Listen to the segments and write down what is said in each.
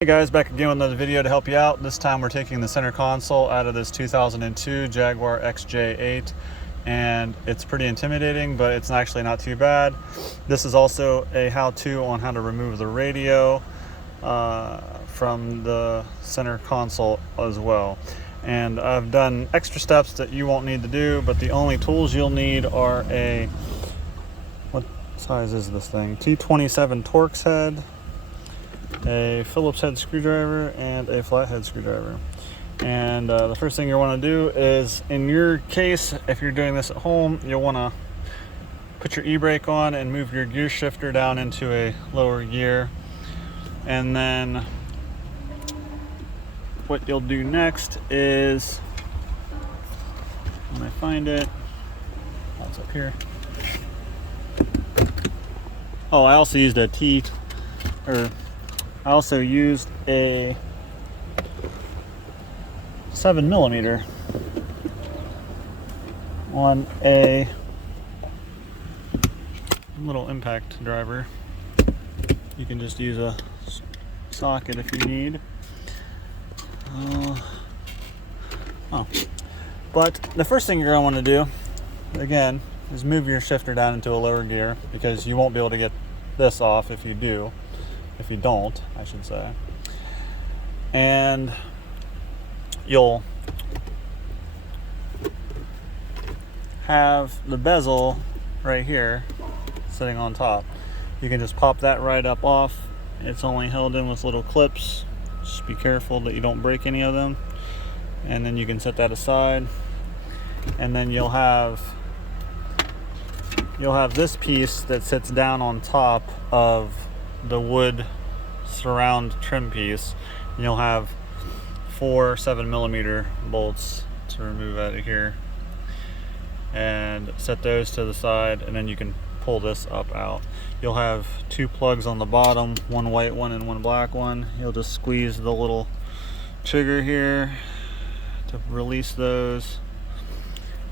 Hey guys, back again with another video to help you out. This time we're taking the center console out of this 2002 Jaguar XJ8, and it's pretty intimidating, but it's actually not too bad. This is also a how-to on how to remove the radio from the center console as well. And I've done extra steps that you won't need to do, but the only tools you'll need are what size is this thing? T27 Torx head, a Phillips head screwdriver, and a flathead screwdriver. And the first thing you want to do is, in your case, if you're doing this at home, you'll want to put your e-brake on and move your gear shifter down into a lower gear. And then what you'll do next is, when I find it, it's up here. Oh, I also used a I also used a 7mm on a little impact driver. You can just use a socket if you need. But the first thing you're going to want to do, again, is move your shifter down into a lower gear, because you won't be able to get this off if you don't, I should say. And you'll have the bezel right here sitting on top. You can just pop that right up off. It's only held in with little clips. Just be careful that you don't break any of them. And then you can set that aside. And then you'll have this piece that sits down on top of the wood surround trim piece. And you'll have 4 7mm bolts to remove out of here, and set those to the side, and then you can pull this up out. You'll have 2 plugs on the bottom, one white one and one black one. You'll just squeeze the little trigger here to release those,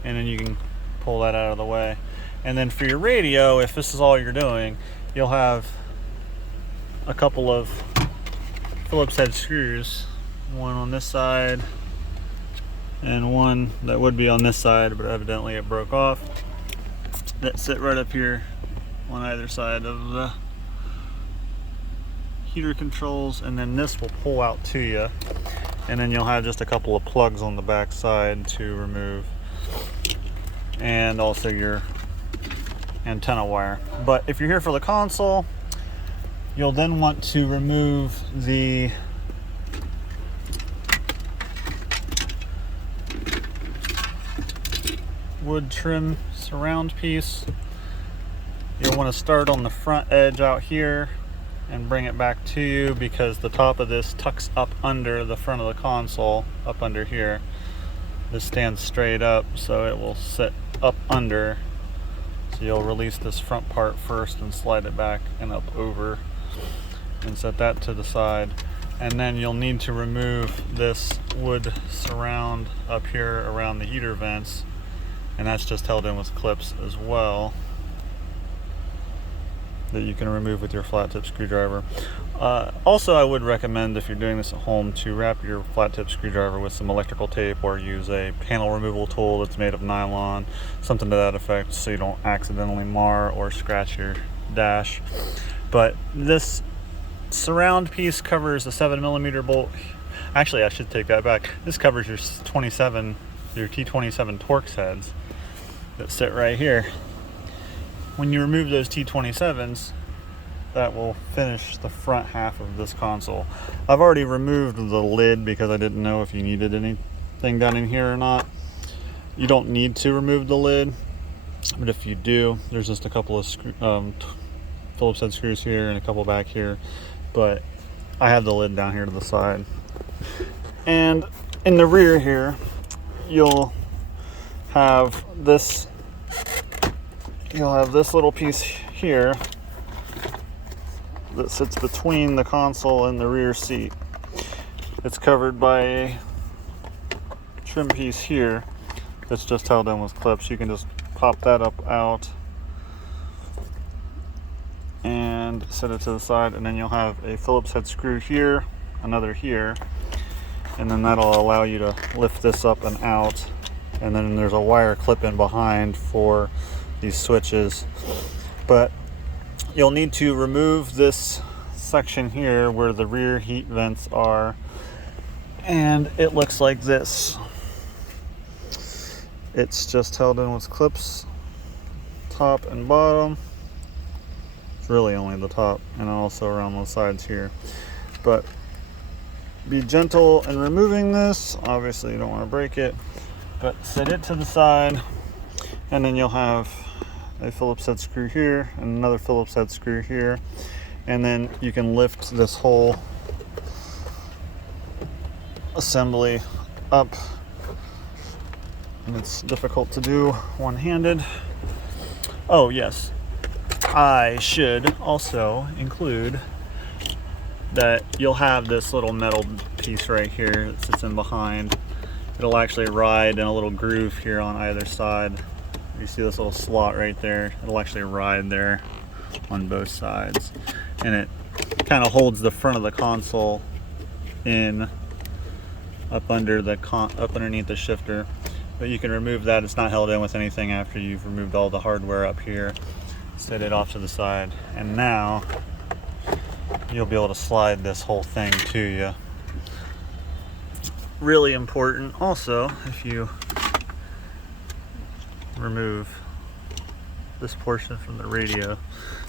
and then you can pull that out of the way. And then for your radio, if this is all you're doing, you'll have a couple of Phillips head screws, one on this side and one that would be on this side, but evidently it broke off, that sit right up here on either side of the heater controls. And then this will pull out to you, and then you'll have just a couple of plugs on the back side to remove, and also your antenna wire. But if you're here for the console, you'll then want to remove the wood trim surround piece. You'll want to start on the front edge out here and bring it back to you, because the top of this tucks up under the front of the console, up under here. This stands straight up, so it will sit up under. So you'll release this front part first and slide it back and up over, and set that to the side. And then you'll need to remove this wood surround up here around the heater vents, and that's just held in with clips as well, that you can remove with your flat tip screwdriver. Also, I would recommend, if you're doing this at home, to wrap your flat tip screwdriver with some electrical tape, or use a panel removal tool that's made of nylon, something to that effect, so you don't accidentally mar or scratch your dash. But this surround piece covers a 7mm bolt. Actually, I should take that back. This covers your T27 Torx heads that sit right here. When you remove those T27s, that will finish the front half of this console. I've already removed the lid because I didn't know if you needed anything done in here or not. You don't need to remove the lid, but if you do, there's just a couple of Phillips head screws here and a couple back here, but I have the lid down here to the side. And in the rear here, you'll have this little piece here that sits between the console and the rear seat. It's covered by a trim piece here that's just held in with clips. You can just pop that up out and set it to the side, and then you'll have a Phillips head screw here another here, and then that'll allow you to lift this up and out. And then there's a wire clip in behind for these switches. But you'll need to remove this section here where the rear heat vents are, and it looks like this. It's just held in with clips, top and bottom. It's really only the top, and also around the sides here. But be gentle in removing this. Obviously you don't want to break it, but set it to the side, and then you'll have a Phillips head screw here and another Phillips head screw here, and then you can lift this whole assembly up, and it's difficult to do one-handed. Oh yes, I should also include that you'll have this little metal piece right here that sits in behind. It'll actually ride in a little groove here on either side. You see this little slot right there? It'll actually ride there on both sides. And it kind of holds the front of the console in up underneath the shifter. But you can remove that. It's not held in with anything after you've removed all the hardware up here. Set it off to the side. And now you'll be able to slide this whole thing to you. Really important also, if you remove this portion from the radio,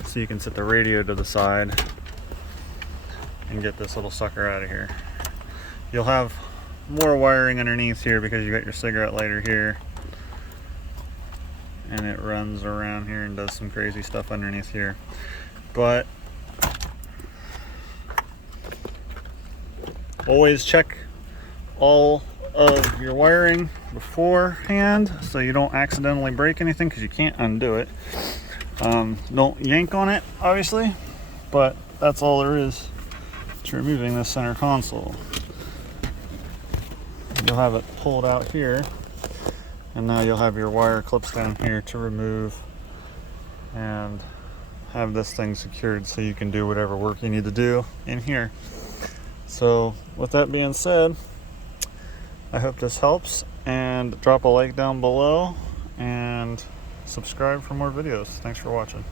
so you can set the radio to the side and get this little sucker out of here. You'll have more wiring underneath here because you got your cigarette lighter here, and it runs around here and does some crazy stuff underneath here. But always check all of your wiring beforehand so you don't accidentally break anything, because you can't undo it. Don't yank on it, obviously, but that's all there is to removing this center console. You'll have it pulled out here, and now you'll have your wire clips down here to remove and have this thing secured so you can do whatever work you need to do in here. So with that being said, I hope this helps, and drop a like down below and subscribe for more videos. Thanks for watching.